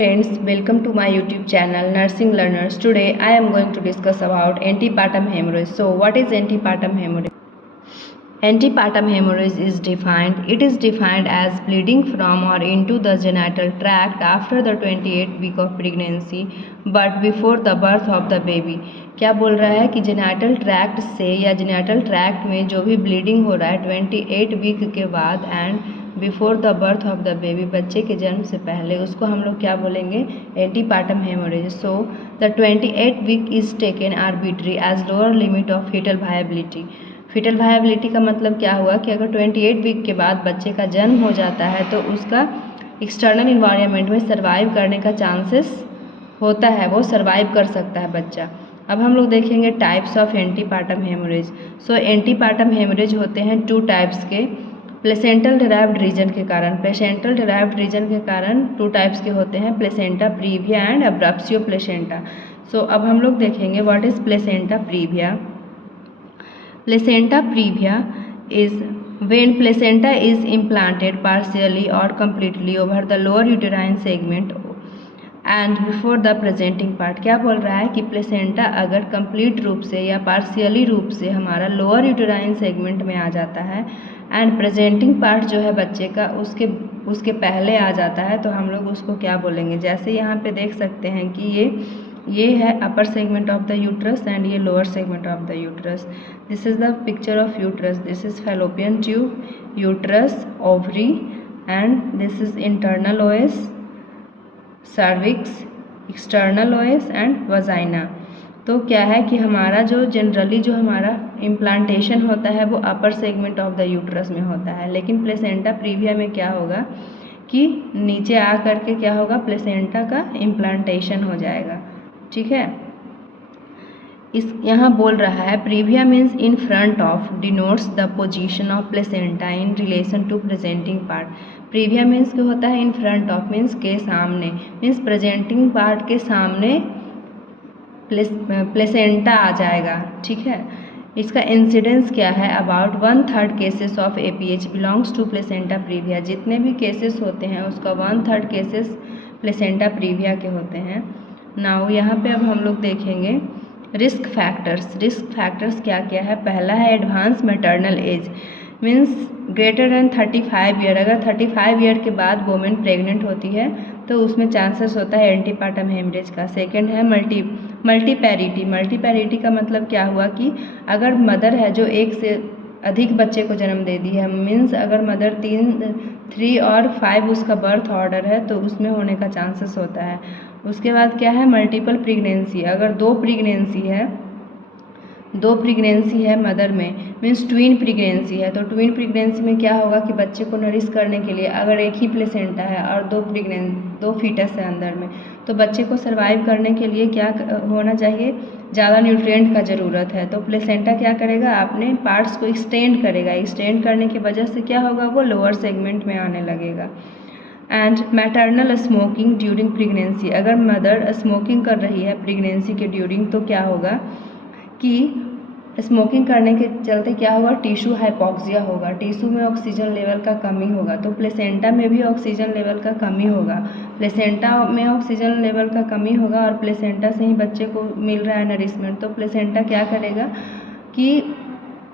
Friends, welcome to my YouTube channel Nursing Learners. Today I am going to discuss about antepartum hemorrhage. So what is antepartum hemorrhage? Antepartum hemorrhage is defined. It is defined as bleeding from or into the genital tract after the 28th week of pregnancy but before the birth of the baby. क्या बोल रहा है कि genital tract से या genital tract में जो भी ब्लीडिंग हो रहा है 28 वीक के बाद and before the birth of the baby, बच्चे के जन्म से पहले, उसको हम लोग क्या बोलेंगे? Antepartum haemorrhage. So the 28 week is taken arbitrary as lower limit of foetal viability. Foetal viability का मतलब क्या हुआ कि अगर 28 वीक के बाद बच्चे का जन्म हो जाता है तो उसका एक्सटर्नल इन्वायरमेंट में सर्वाइव करने का चांसेस होता है, वो सर्वाइव कर सकता है बच्चा. अब हम लोग देखेंगे types of antepartum haemorrhage. So antepartum haemorrhage होते हैं 2 टाइप्स के. प्लेसेंटल डिराइव्ड रीजन के कारण, प्लेसेंटल डिराइव्ड रीजन के कारण 2 टाइप्स के होते हैं, प्लेसेंटा प्रीविया एंड अब्राप्सियो प्लेसेंटा. सो अब हम लोग देखेंगे what is placenta previa. Placenta previa is when placenta is implanted partially or completely over the lower uterine segment and before the presenting part. क्या बोल रहा है कि प्लेसेंटा अगर कंप्लीट रूप से या पार्शियली रूप से हमारा लोअर यूटेराइन सेगमेंट में आ जाता है एंड प्रेजेंटिंग पार्ट जो है बच्चे का उसके पहले आ जाता है तो हम लोग उसको क्या बोलेंगे? जैसे यहाँ पे देख सकते हैं कि ये है upper segment of the uterus and ये lower segment of the uterus. This is the picture of uterus. This is fallopian tube, uterus, ovary and this is internal os, cervix, external os and vagina. तो क्या है कि हमारा जो generally जो हमारा implantation होता है वो अपर सेगमेंट ऑफ द यूट्रस में होता है, लेकिन प्लेसेंटा प्रीविया में क्या होगा कि नीचे आ करके क्या होगा, प्लेसेंटा का इम्प्लांटेशन हो जाएगा. ठीक है. इस यहाँ बोल रहा है praevia means in front of, denotes the position of placenta in relation to presenting part. Praevia means क्या होता है? इन फ्रंट ऑफ मीन्स के सामने, मीन्स प्रेजेंटिंग पार्ट के सामने प्लेसेंटा आ जाएगा. ठीक है. इसका इंसिडेंस क्या है? About 1/3 cases of APH belongs to placenta praevia. जितने भी केसेस होते हैं उसका 1/3 केसेस प्लेसेंटा प्रीविया के होते हैं. नाउ यहाँ पे अब हम लोग देखेंगे रिस्क फैक्टर्स. रिस्क फैक्टर्स क्या क्या है? पहला है advance maternal age means greater than 35 year. अगर 35 ईयर के बाद वोमेन प्रेग्नेंट होती है तो उसमें चांसेस होता है एंटीपार्टम हेमरेज का. सेकंड है मल्टीपैरिटी. मल्टीपैरिटी का मतलब क्या हुआ कि अगर मदर है जो एक से अधिक बच्चे को जन्म दे दी है, मीन्स अगर मदर 3 और 5 उसका बर्थ ऑर्डर है तो उसमें होने का चांसेस होता है. उसके बाद क्या है? Multiple pregnancy. अगर 2 प्रेगनेंसी है मदर में, मीन्स ट्विन प्रेगनेंसी है, तो ट्विन प्रेगनेंसी में क्या होगा कि बच्चे को नरिश करने के लिए अगर एक ही प्लेसेंटा है और 2 फीटस है अंदर में, तो बच्चे को सर्वाइव करने के लिए क्या होना चाहिए? ज़्यादा न्यूट्रिएंट का ज़रूरत है. तो प्लेसेंटा क्या करेगा? अपने पार्ट्स को एक्सटेंड करेगा. एक्सटेंड करने की वजह से क्या होगा? वो लोअर सेगमेंट में आने लगेगा. And maternal smoking during pregnancy. अगर मदर स्मोकिंग कर रही है प्रेगनेंसी के ड्यूरिंग तो क्या होगा कि स्मोकिंग करने के चलते क्या होगा? टिश्यू हाइपॉक्सिया होगा, टिश्यू में ऑक्सीजन लेवल का कमी होगा. तो प्लेसेंटा में भी ऑक्सीजन लेवल का कमी होगा. प्लेसेंटा में ऑक्सीजन लेवल का कमी होगा और प्लेसेंटा से ही बच्चे को मिल रहा है नरिशमेंट, तो प्लेसेंटा क्या करेगा कि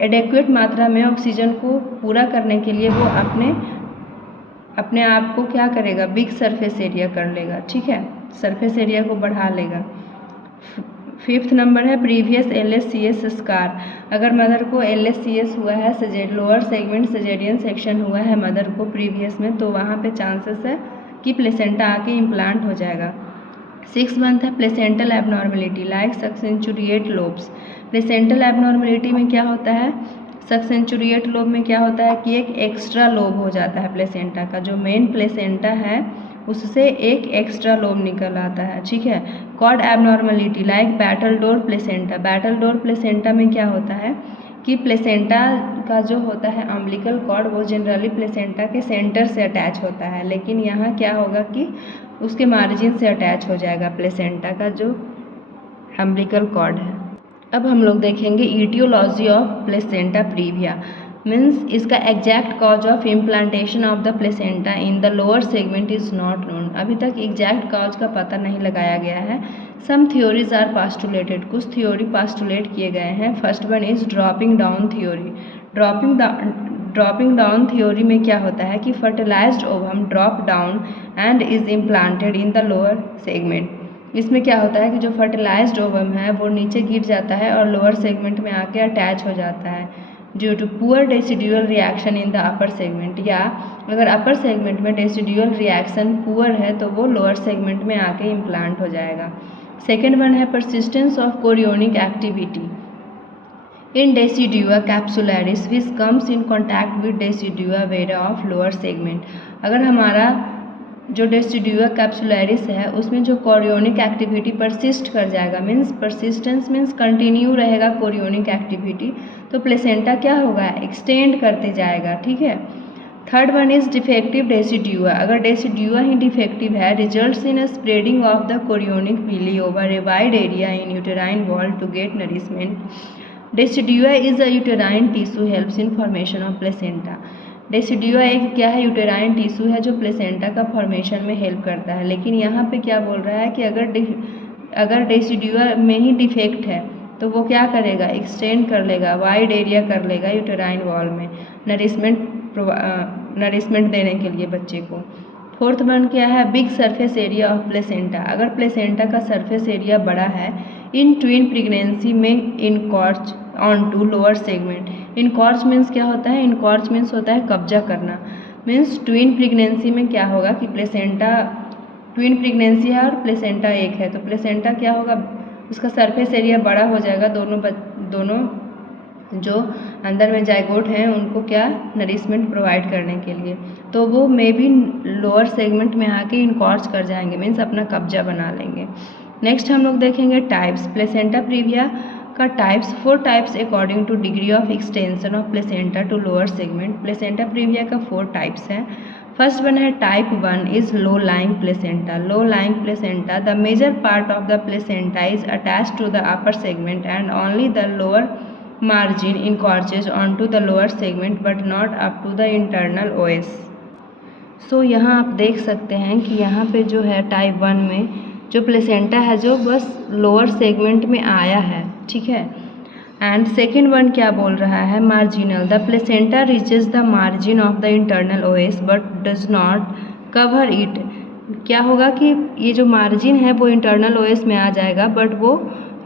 एडेक्वेट मात्रा में ऑक्सीजन को पूरा करने के लिए वो अपने आप को क्या करेगा? बिग सरफेस एरिया कर लेगा. ठीक है. सरफेस एरिया को बढ़ा लेगा. 5th नंबर है प्रीवियस LSCS स्कार. अगर मदर को LSCS हुआ है, लोअर सेगमेंट सजेरियन सेक्शन हुआ है मदर को प्रीवियस में, तो वहाँ पे चांसेस है कि प्लेसेंटा आके इम्प्लांट हो जाएगा. 6th मंथ है placental abnormality like succenturiate lobes. Placental abnormality में क्या होता है? सक्सेंचुरिएट लोब में क्या होता है कि एक एक्स्ट्रा लोब हो जाता है प्लेसेंटा का. जो मेन प्लेसेंटा है उससे एक एक्स्ट्रा लोब निकल आता है. ठीक है. Cord abnormality like battledore placenta. Battledore placenta में क्या होता है कि प्लेसेंटा का जो होता है अम्बिलिकल कॉर्ड वो जनरली प्लेसेंटा के सेंटर से अटैच होता है, लेकिन यहाँ क्या होगा कि उसके मार्जिन से अटैच हो जाएगा प्लेसेंटा का जो अम्बिलिकल कॉर्ड है. अब हम लोग देखेंगे aetiology of placenta praevia. Means इसका exact cause of implantation of the placenta in the lower segment is not known. अभी तक एग्जैक्ट कॉज का पता नहीं लगाया गया है। सम थ्योरीज आर पास्टुलेटेड, कुछ थ्योरी पास्टुलेट किए गए हैं। First one is dropping down theory. Dropping down theory में क्या होता है कि fertilised ovum drop down and is implanted in the lower segment. इसमें क्या होता है कि जो फर्टिलाइज्ड ओवम है वो नीचे गिर जाता है और लोअर सेगमेंट में आके अटैच हो जाता है due to poor decidual reaction in the upper segment. या अगर अपर सेगमेंट में डेसिडुअल रिएक्शन पुअर है तो वो लोअर सेगमेंट में आके इम्प्लांट हो जाएगा। सेकेंड वन है persistence of chorionic activity in decidua capsularis which comes in contact with decidua vera of lower segment। अगर हमारा जो डेसिडुआ कैप्सुलरिस है उसमें जो कोरियोनिक एक्टिविटी परसिस्ट कर जाएगा, मीन्स परसिस्टेंस मीन्स कंटिन्यू रहेगा कोरियोनिक एक्टिविटी, तो प्लेसेंटा क्या होगा, एक्सटेंड करते जाएगा। ठीक है। Third one is defective decidua. अगर डेसिडुआ ही डिफेक्टिव है results in a spreading of the chorionic villi over a wide area in uterine wall to get nourishment. Decidua is a uterine tissue helps in formation of placenta. Decidua एक क्या है, uterine tissue है जो placenta का formation में help करता है। लेकिन यहाँ पे क्या बोल रहा है कि अगर डेसिडुआ में ही डिफेक्ट है तो वो क्या करेगा, एक्सटेंड कर लेगा, वाइड एरिया कर लेगा यूटेराइन वॉल में नरिशमेंट देने के लिए बच्चे को। फोर्थ वन क्या है, big surface area of placenta. अगर प्लेसेंटा का सरफेस एरिया बड़ा है इन ट्विन प्रेगनेंसी में encroach on to lower segment. Encroach means क्या होता है, इनकॉर्च मीन्स होता है कब्जा करना। मीन्स ट्विन प्रेगनेंसी में क्या होगा कि प्लेसेंटा ट्विन प्रेगनेंसी है और प्लेसेंटा एक है, तो प्लेसेंटा क्या होगा, उसका सरफेस एरिया बड़ा हो जाएगा। दोनों जो अंदर में जाइगोट हैं उनको क्या नरिशमेंट प्रोवाइड करने के लिए, तो वो मे भी लोअर सेगमेंट में आके इनकॉर्च कर जाएंगे, मीन्स अपना कब्जा बना लेंगे। नेक्स्ट हम लोग देखेंगे टाइप्स। प्लेसेंटा प्रीविया का types, 4 types according to degree of extension of placenta to lower segment. Placenta praevia का 4 टाइप्स हैं। फर्स्ट वन है type 1 is low lying placenta. Low lying placenta, the major part of the placenta is attached to the upper segment and only the lower margin encourages onto the lower segment but not up to the internal OS। सो यहाँ आप देख सकते हैं कि यहाँ पे जो है टाइप 1 में जो प्लेसेंटा है जो बस लोअर सेगमेंट में आया है, ठीक है। एंड सेकेंड वन क्या बोल रहा है, marginal, the placenta reaches the margin of the internal OS but does not cover it. क्या होगा कि ये जो मार्जिन है वो इंटरनल OS में आ जाएगा बट वो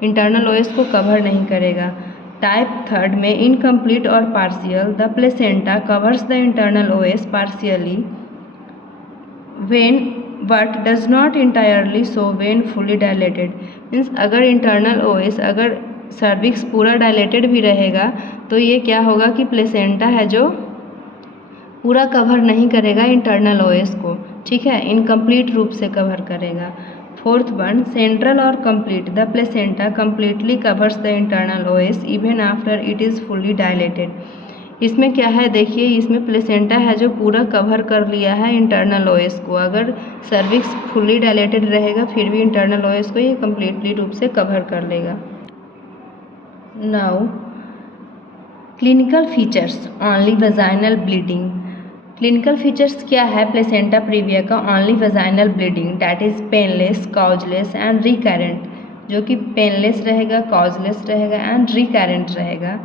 इंटरनल OS को कवर नहीं करेगा। टाइप 3 में इनकम्प्लीट और partial, the placenta covers the internal OS partially when but does not entirely so when fully dilated. Means अगर इंटरनल OS, अगर सर्विक्स पूरा डायलेटेड भी रहेगा तो ये क्या होगा कि प्लेसेंटा है जो पूरा कवर नहीं करेगा इंटरनल OS को, ठीक है, इनकम्प्लीट रूप से कवर करेगा। फोर्थ वन सेंट्रल और complete, the placenta completely covers the internal OS even after it is fully dilated. इसमें क्या है देखिए, इसमें प्लेसेंटा है जो पूरा कवर कर लिया है इंटरनल OS को। अगर सर्विक्स फुल्ली डायलेटेड रहेगा फिर भी इंटरनल OS को ये कम्प्लीटली रूप से कवर कर लेगा। Now clinical features, only vaginal bleeding. Clinical features क्या है प्लेसेंटा प्रीविया का, only vaginal bleeding that is painless, causeless and recurrent, जो कि पेनलेस रहेगा, कॉजलेस रहेगा एंड रिकरेंट रहेगा।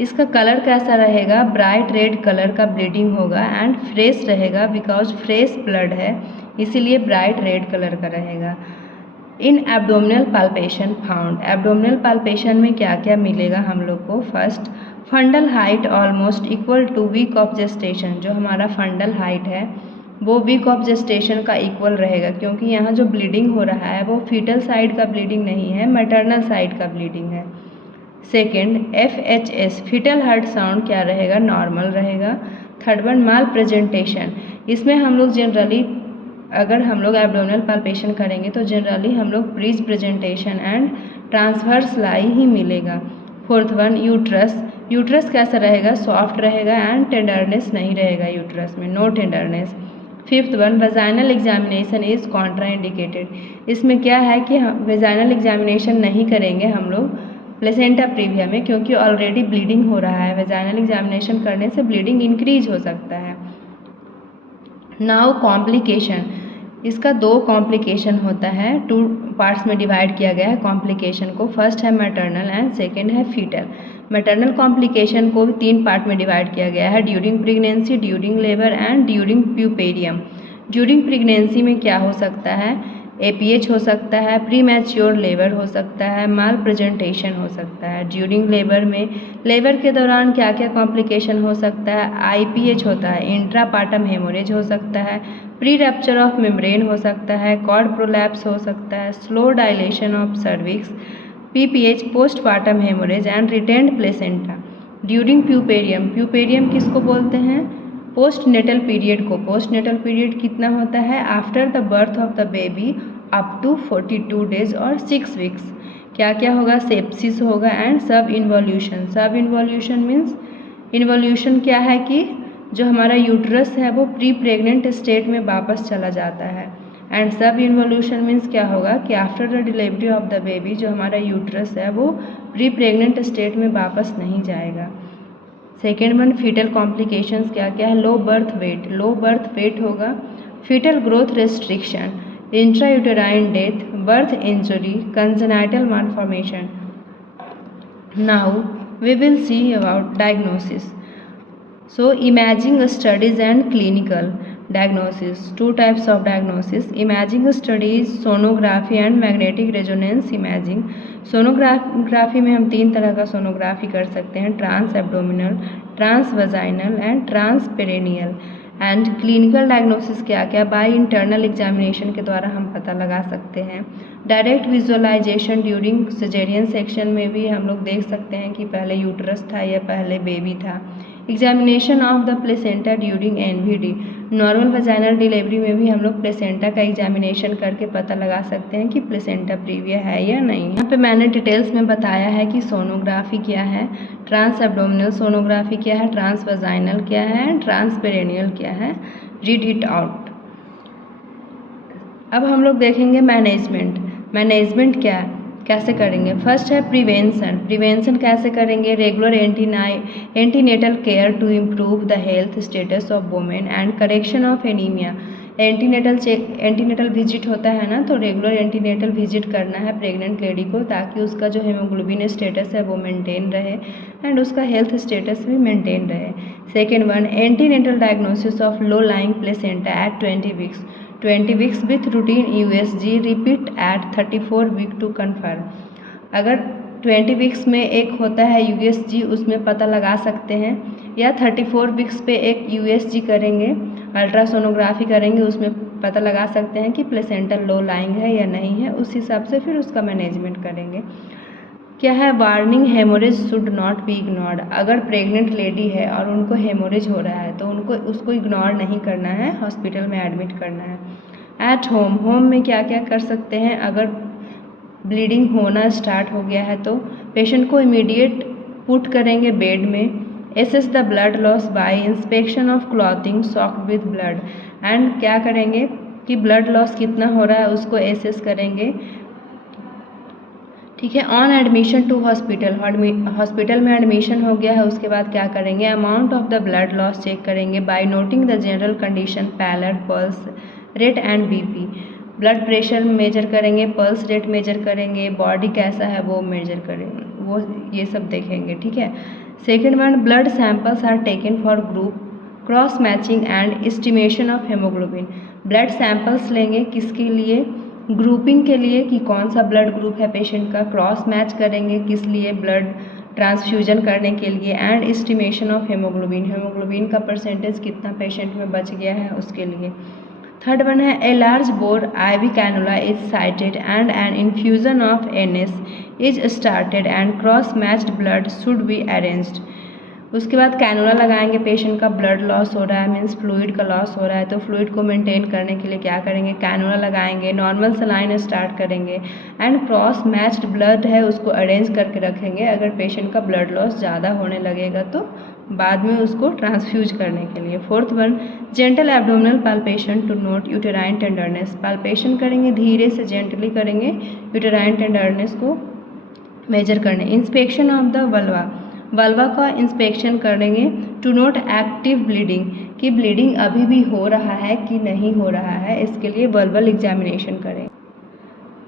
इसका कलर कैसा रहेगा, ब्राइट रेड कलर का ब्लीडिंग होगा एंड फ्रेश रहेगा, बिकॉज फ्रेश ब्लड है इसीलिए ब्राइट रेड कलर का रहेगा। In abdominal palpation found, abdominal palpation में क्या क्या मिलेगा हम लोग को, first fundal height almost equal to week of gestation. जो हमारा फंडल हाइट है वो वीक ऑफ जेस्टेशन का इक्वल रहेगा, क्योंकि यहाँ जो ब्लीडिंग हो रहा है वो फीटल साइड का ब्लीडिंग नहीं है, मैटरनल साइड का ब्लीडिंग है। Second FHS foetal heart sound क्या रहेगा, नॉर्मल रहेगा। थर्ड वन माल प्रेजेंटेशन, इसमें हम लोग जनरली अगर हम लोग एब्डोमिनल पाल्पेशन करेंगे तो जनरली हम लोग ब्रीज प्रेजेंटेशन एंड ट्रांसवर्स लाई ही मिलेगा। फोर्थ वन यूट्रस, यूट्रस कैसा रहेगा, सॉफ्ट रहेगा एंड टेंडरनेस नहीं रहेगा यूट्रस में, no tenderness. Fifth one vaginal examination is contraindicated, इसमें क्या है कि हम वेजाइनल एग्जामिनेशन नहीं करेंगे हम लोग प्लेसेंटा प्रीविया में, क्योंकि ऑलरेडी ब्लीडिंग हो रहा है। वेजाइनल एग्जामिनेशन करने से ब्लीडिंग इंक्रीज हो सकता है। नाउ कॉम्प्लिकेशन, इसका 2 कॉम्प्लिकेशन होता है, 2 पार्ट्स में डिवाइड किया गया है कॉम्प्लिकेशन को। फर्स्ट है मैटरनल एंड सेकेंड है फीटल। मैटरनल कॉम्प्लिकेशन को 3 पार्ट में डिवाइड किया गया है, during pregnancy, during labour and during puerperium. During pregnancy में क्या हो सकता है, APH हो सकता है, प्री मैच्योर लेबर हो सकता है, माल प्रेजेंटेशन हो सकता है। ड्यूरिंग लेबर में, लेबर के दौरान क्या क्या कॉम्प्लिकेशन हो सकता है, IPH होता है, इंट्रापार्टम हेमोरेज हो सकता है, प्री रप्चर ऑफ मेम्ब्रेन हो सकता है, कॉर्ड प्रोलैप्स हो सकता है, slow dilatation of cervix, PPH postpartum haemorrhage and retained placenta. During puerperium, puerperium किसको बोलते हैं, पोस्ट नेटल पीरियड को। पोस्ट नेटल पीरियड कितना होता है, after the birth of the baby up to 42 days और 6 वीक्स। क्या क्या होगा, सेप्सिस होगा एंड सब इन्वॉल्यूशन। सब इन्वॉल्यूशन मीन्स, इन्वॉल्यूशन क्या है कि जो हमारा यूट्रस है वो प्री प्रेग्नेंट स्टेट में वापस चला जाता है। एंड सब इन्वॉल्यूशन मीन्स क्या होगा कि after the delivery of the baby जो हमारा यूट्रस है वो प्री प्रेग्नेंट स्टेट में वापस नहीं जाएगा। सेकेंड वन, फीटल कॉम्प्लिकेशंस क्या क्या है, low birth weight. Low birth weight होगा, foetal growth restriction, intrauterine death, birth injury, congenital malformation. Now we will see about diagnosis. So imaging studies and clinical diagnosis. 2 types of diagnosis. Imaging studies, sonography and magnetic resonance imaging. Sonography में हम 3 तरह का sonography कर सकते हैं, transabdominal, transvaginal and transperineal. And clinical diagnosis क्या क्या, by internal examination के द्वारा हम पता लगा सकते हैं। Direct visualisation during caesarean section में भी हम लोग देख सकते हैं कि पहले यूट्रस था या पहले बेबी था। Examination of the placenta during NVD, normal vaginal delivery में भी हम लोग प्लेसेंटा का एग्जामिनेशन करके पता लगा सकते हैं कि प्लेसेंटा प्रीविया है या नहीं। यहाँ पे मैंने डिटेल्स में बताया है कि सोनोग्राफी क्या है, ट्रांस एब्डोमिनल सोनोग्राफी क्या है, ट्रांस वजाइनल क्या है, ट्रांस पेरेनियल क्या है। Read it out. अब हम लोग देखेंगे मैनेजमेंट। मैनेजमेंट क्या है, कैसे करेंगे। फर्स्ट है प्रिवेंशन। प्रिवेंशन कैसे करेंगे, regular antenatal care to improve the health status of women and correction of anaemia. Antenatal visit होता है ना, तो रेगुलर एंटीनेटल विजिट करना है प्रेग्नेंट लेडी को, ताकि उसका जो हेमोग्लोबिन स्टेटस है वो मेंटेन रहे एंड उसका हेल्थ स्टेटस भी मेंटेन रहे। Second one, antenatal diagnosis of low lying placenta at 20 weeks. 20 weeks with routine USG repeat at 34 week to confirm. अगर 20 वीक्स में एक होता है USG, उसमें पता लगा सकते हैं, या 34 वीक्स पे एक USG करेंगे, अल्ट्रासोनोग्राफी करेंगे, उसमें पता लगा सकते हैं कि प्लेसेंटल लो लाइंग है या नहीं है। उस हिसाब से फिर उसका मैनेजमेंट करेंगे। क्या है, warning, haemorrhage should not be ignored. अगर प्रेग्नेंट लेडी है और उनको हेमोरेज हो रहा है तो उसको इग्नोर नहीं करना है, हॉस्पिटल में एडमिट करना है। एट होम, होम में क्या क्या कर सकते हैं, अगर ब्लीडिंग होना स्टार्ट हो गया है तो पेशेंट को इमीडिएट पुट करेंगे बेड में। Assess the blood loss by inspection of clothing soaked with blood. And क्या करेंगे कि ब्लड लॉस कितना हो रहा है उसको एसेस करेंगे, ठीक है। On admission to hospital, hospital में एडमिशन हो गया है, उसके बाद क्या करेंगे, amount of the blood loss check करेंगे by noting the general condition, pallor, pulse rate and BP। Blood pressure measure करेंगे, पल्स रेट मेजर करेंगे, बॉडी कैसा है वो मेजर करेंगे, वो ये सब देखेंगे, ठीक है। Second one, blood samples are taken for group cross matching and estimation of haemoglobin. Blood samples लेंगे किसके लिए, ग्रुपिंग के लिए कि कौन सा ब्लड ग्रुप है पेशेंट का, क्रॉस मैच करेंगे किस लिए, ब्लड ट्रांसफ्यूजन करने के लिए, and estimation of haemoglobin, haemoglobin का परसेंटेज कितना पेशेंट में बच गया है उसके लिए। थर्ड वन है, a large bore IV cannula is sited and N infusion of NS is started and cross matched blood should be arranged. उसके बाद कैनुला लगाएंगे, पेशेंट का ब्लड लॉस हो रहा है, मीन्स फ्लूइड का लॉस हो रहा है, तो फ्लूइड को मेंटेन करने के लिए क्या करेंगे, कैनुला लगाएंगे, नॉर्मल सलाइन स्टार्ट करेंगे एंड क्रॉस मैच्ड ब्लड है उसको अरेंज करके रखेंगे। अगर पेशेंट का ब्लड लॉस ज़्यादा होने लगेगा तो बाद में उसको ट्रांसफ्यूज करने के लिए। Fourth one, gentle abdominal palpation to note uterine tenderness. Palpation करेंगे, धीरे से जेंटली करेंगे, यूटेराइन टेंडरनेस को मेजर करने। Inspection of the vulva, vulva का इंस्पेक्शन करेंगे टू नोट एक्टिव ब्लीडिंग, कि ब्लीडिंग अभी भी हो रहा है कि नहीं हो रहा है, इसके लिए वल्वल एग्जामिनेशन करें।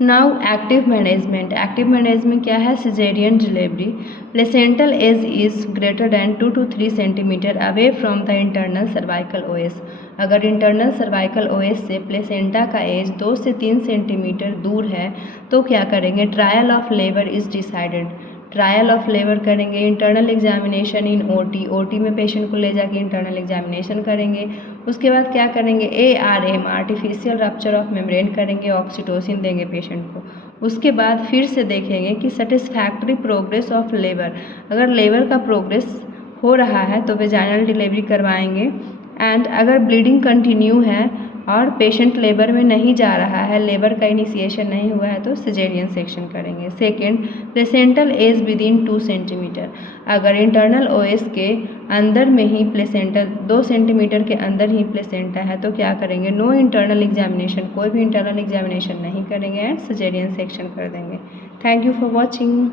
Now active management, active management क्या है? Caesarean delivery. Placental edge is greater than 2 to 3 centimetre away from the internal cervical os. अगर इंटरनल सर्वाइकल ओएस से प्लेसेंटा का एज 2 से 3 सेंटीमीटर दूर है तो क्या करेंगे? Trial of labour is decided, trial of labour करेंगे। Internal examination in OT, OT में पेशेंट को ले जाके इंटरनल एग्जामिनेशन करेंगे। उसके बाद क्या करेंगे? ARM artificial rupture of membrane करेंगे, ऑक्सीटोसिन देंगे पेशेंट को। उसके बाद फिर से देखेंगे कि सेटिस्फैक्ट्री प्रोग्रेस ऑफ लेबर, अगर लेबर का प्रोग्रेस हो रहा है तो वेजाइनल डिलीवरी करवाएंगे। एंड अगर ब्लीडिंग कंटिन्यू है और पेशेंट लेबर में नहीं जा रहा है, लेबर का इनिशिएशन नहीं हुआ है, तो सिजेरियन सेक्शन करेंगे। Second, placental edge within 2 centimetre, अगर इंटरनल ओएस के अंदर में ही प्लेसेंटल 2 सेंटीमीटर के अंदर ही प्लेसेंटा है तो क्या करेंगे? नो इंटरनल एग्जामिनेशन, कोई भी इंटरनल एग्जामिनेशन नहीं करेंगे एंड सिजेरियन सेक्शन कर देंगे। Thank you for watching.